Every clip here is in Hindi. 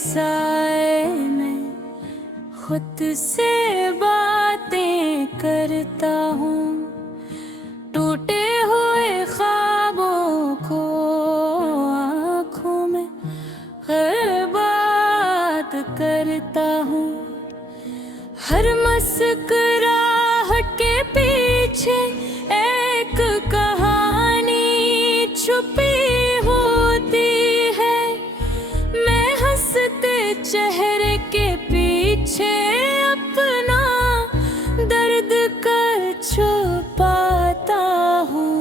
साए में खुद से बातें करता हूँ, टूटे हुए ख्वाबों को आँखों में हर बात करता हूँ। हर मुस्कुराहट के पीछे एक कहानी छुपी होती है। मैं हंसते चेहरे के पीछे अपना दर्द कर छुपाता हूँ।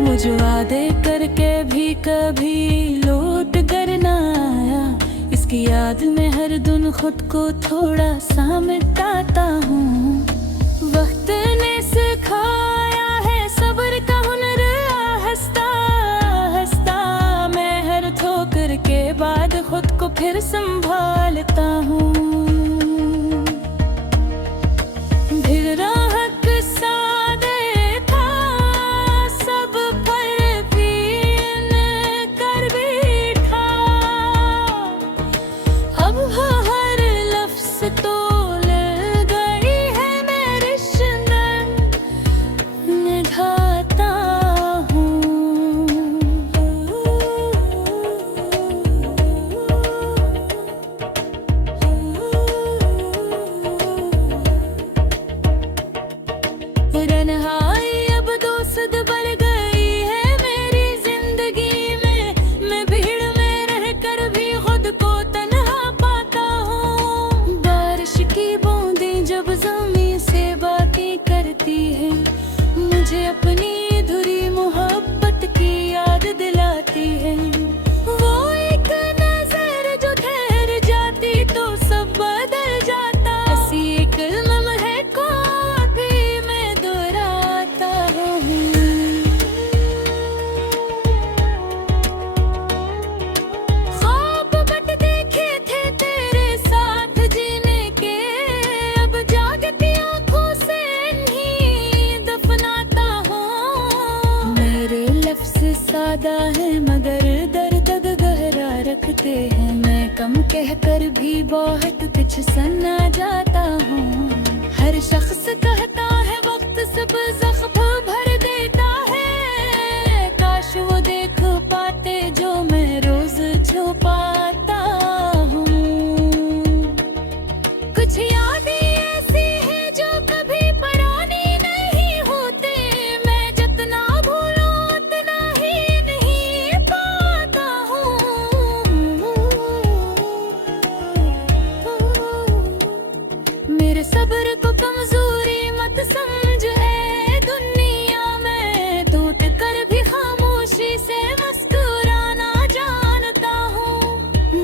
वो जो वादे करके भी कभी लौट कर ना आया, इसकी याद में हर दिन खुद को थोड़ा सा मिटाता हूँ। वक्त ने सिखाया है सब्र का हुनर, हंसता हंसता मैं हर ठोकर के बाद खुद को फिर संभालता हूँ। फिर राहत सादे था सब पर बीन कर बैठा, अब हर लफ्ज़ तो लग गई है मेरे शिकन निभाता हूँ। तन्हाई अब दोस्त बन गई है मेरी जिंदगी में, मैं भीड़ में रहकर भी खुद को तन्हा पाता हूँ। बारिश की बूंदें जब ज़मीं से बातें करती है, मुझे अपनी अधूरी मोहब्बत की याद दिलाती है। वो एक नजर जो ठहर जाती तो सब बदल जाता, ऐसी एक लम्हे को भी मैं दोहराता हूँ। ख्वाब बट देखे थे तेरे साथ जीने के, अब जागती आँखों से नहीं दफनाता हूँ। मेरे लफ्ज़ सादा है मगर दर्द गहरा रखते हैं, मैं कम कहकर भी बहुत कुछ सुना जाता हूँ। हर शख्स कहता है वक्त सब ज़ख्म भर देता है, काश वो देख पाते जो मैं रोज छुपाता हूँ। कुछ यादें ऐसी हैं जो कभी पुरानी नहीं होते, मैं जितना भूलूं उतना ही नहीं पाता हूँ। मेरे सब्र को कमजोरी मत समझ ए दुनिया में, टूट कर भी खामोशी से मुस्कुराना जानता हूँ।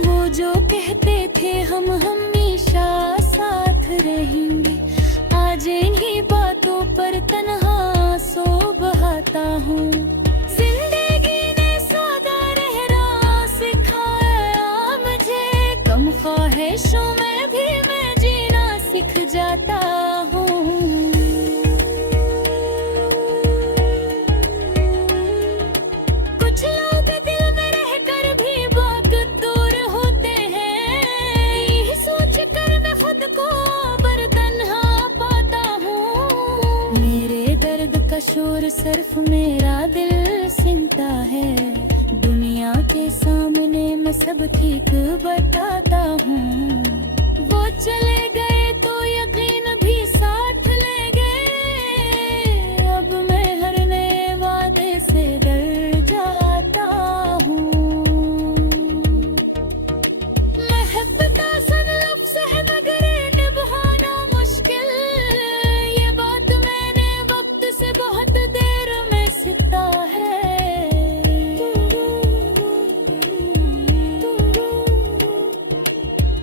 वो जो कहते थे हम हमेशा साथ रहेंगे, आज इन्हीं बातों पर तन्हा सो बहाता हूँ। जिंदगी ने सौदा रहना सिखाया मुझे, कम ख्वाहिशों में भी मैं जीना सीख जाता हूँ। कुछ लोग दिल में रहकर भी बहुत दूर होते हैं, यही सोच कर मैं खुद को पर तन्हा पाता हूँ। मेरे दर्द का शोर सिर्फ मेरा दिल सुनता है, दुनिया के सामने मैं सब ठीक बताता हूँ। वो चले गए तो यकीन भी साथ ले गए, अब मैं हर नए वादे से डर जाता हूँ। मोहब्बत आसान लफ्ज़ है मगर निभाना मुश्किल, ये बात मैंने वक्त से बहुत देर में सीखा है।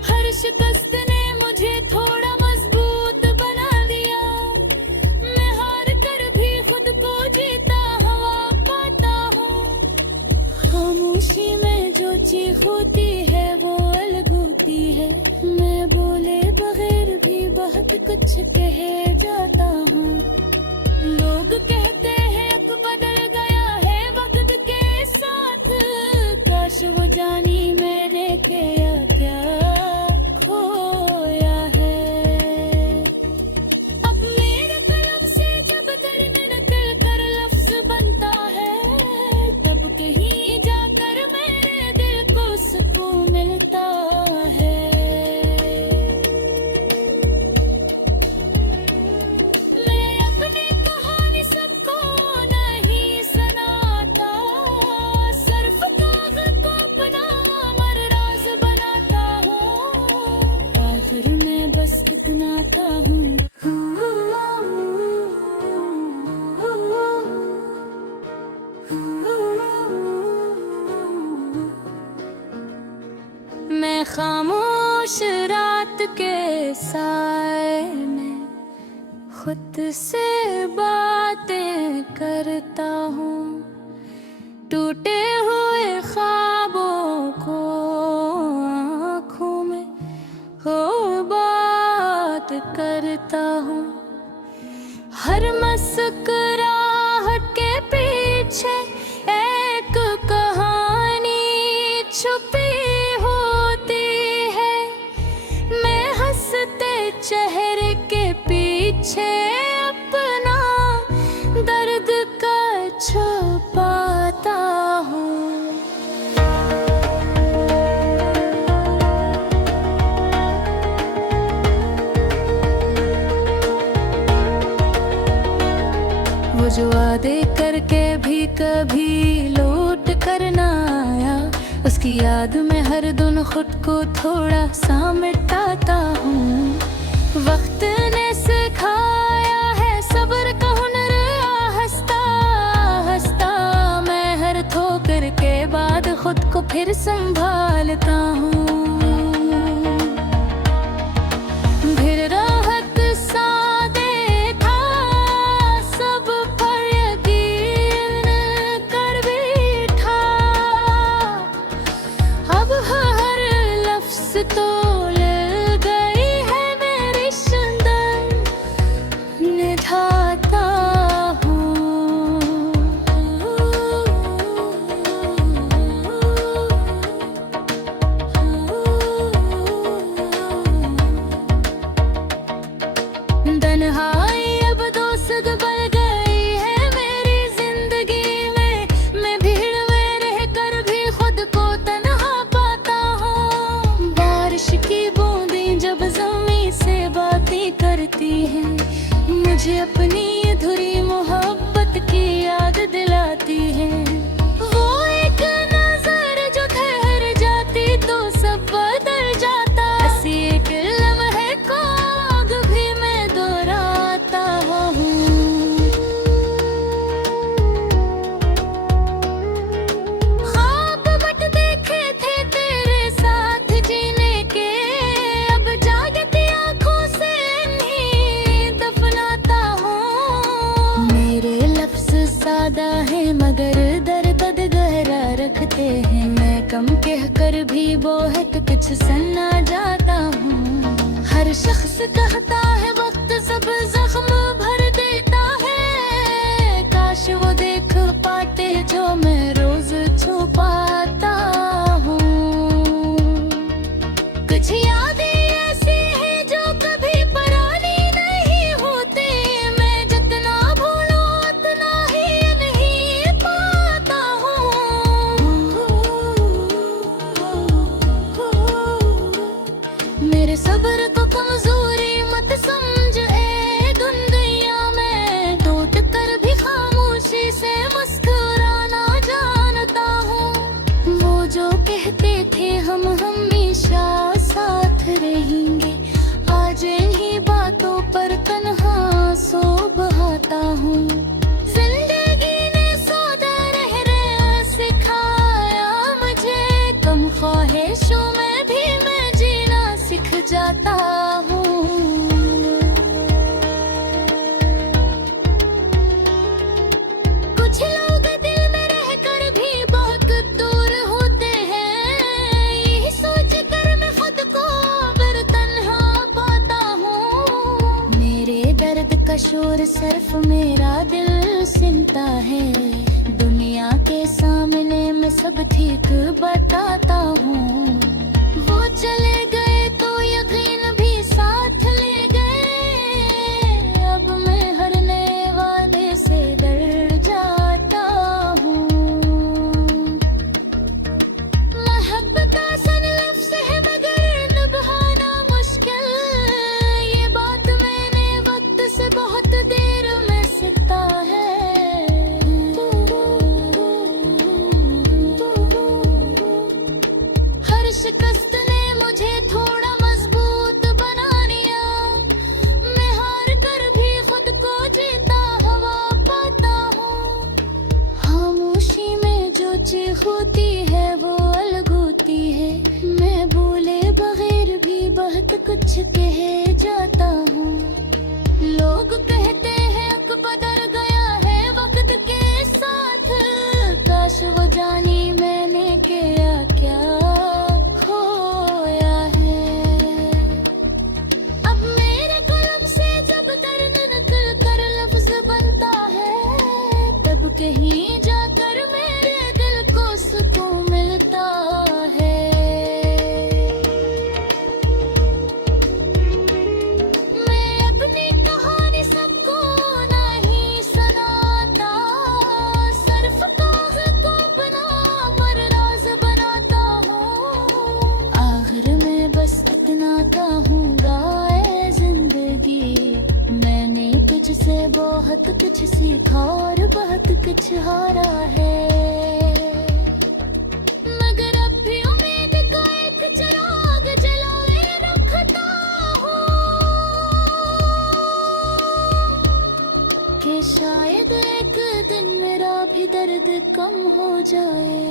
हर शिकस्त ने मुझे थोड़ा मजबूत बना दिया, मैं हार कर भी खुद को जीता हुआ पाता हूँ। खामोशी में जो चीख होती है वो अलग होती है, मैं बोले बगैर भी बहुत कुछ कह जाता हूँ। लोग कहते हैं अब बदल गया है वक्त के साथ, काश वो जानी मैंने क्या क्या खोया है। अब मेरे कलम से जब दर्द निकल कर लफ्ज बनता है, तब कहीं जाकर मेरे दिल को सुकून मिलता है। मैं अपनी कहानी सबको नहीं सुनाता, सिर्फ कागज को अपना अमर राज बनाता हूँ। आखिर मैं बस इतनाता हूँ। मैं खामोश रात के साए में खुद से बातें करता हूँ। टूटे हुए ख्वाबों को आँखों में हो बात करता हूँ। हर मुस्कुराहट के पीछे एक कहानी छुपी होती है। मैं हंसते चेहरे के पीछे अपना दर्द का छुपाता हूँ। वो जो वादे करके भी कभी लौट कर ना आया, उसकी याद में हर दिन खुद को थोड़ा सा मिटाता हूँ। वक्त ने सिखाया है सब्र का हुनर, हंसता हंसता मैं हर ठोकर के बाद खुद को फिर संभालता हूँ। फिर राहत सा देखा सब पर यकीन कर बैठा। अब हर लफ्ज तो लग गई है मेरी शिंदन निधाता हूँ। तन्हाई अब दोस्त बन गई है मेरी जिंदगी में। मैं भीड़ में रहकर भी खुद को तन्हा पाता हूँ। बारिश की बूंदें जब ज़मीं से बातें करती हैं, मुझे अपनी अधूरी मोहब्बत की याद दिलाती है। वो एक नजर जो ठहर जाती तो सब बदल जाता। ऐसी एक लम्हे को आग भी मैं दोहराता हूँ। ख्वाब बट देखे थे तेरे साथ जीने के, अब जागती आँखों से नहीं दफनाता हूँ। मेरे लफ्ज सादा है मगर दर्द गहरा रखते हैं। मैं कम कहकर भी बहुत कुछ सुना जाता हूँ। हर शख्स कहता है वक्त सब जख्म भर देता है, काश वो देख पाते जो मैं रोज छुपाता हूँ। कुछ यादें ऐसी हैं जो कभी पुरानी नहीं होती। मैं जितना भूलूं उतना ही नहीं पाता हूँ। मेरे सब्र को कमजोरी मत समझ ए दुनिया। सिर्फ मेरा दिल सुनता है। दुनिया के सामने मैं सब ठीक बताता हूँ। वो चले गए तो यकीन भी साथ ले गए। अब मैं हर नए वादे से डर जाता हूँ। मोहब्बत आसान लफ्ज़ है मगर निभाना मुश्किल। ये बात मैंने वक्त से बहुत देर में सीखा है। हर शिकस्त ने मुझे थोड़ा मजबूत बना दिया। मैं हार कर भी खुद को जीता हुआ पाता हूँ। खामोशी में जो चीख होती है वो अलग होती है। मैं बोले बगैर भी बहुत कुछ कह जाता हूँ। लोग कहते हैं कि बदल गया है वक्त के साथ। काश वो जानी मैंने किया क्या खोया है। अब मेरे कलम से जब दर्द निकल कर लफ्ज बनता है, तब कहीं जाकर मेरे दिल को सुकून मिलता है। मैं अपनी कहानी सबको नहीं सुनाता। सिर्फ कागज को अपना मर्राज बनाता हूँ। आखिर में बस इतना कहूँगा ऐ जिंदगी, मैंने तुझसे बहुत कुछ सीखा और बहुत कुछ हारा है। मगर अब भी उम्मीद का एक चिराग जलाए रखता हूँ कि शायद एक दिन मेरा भी दर्द कम हो जाए।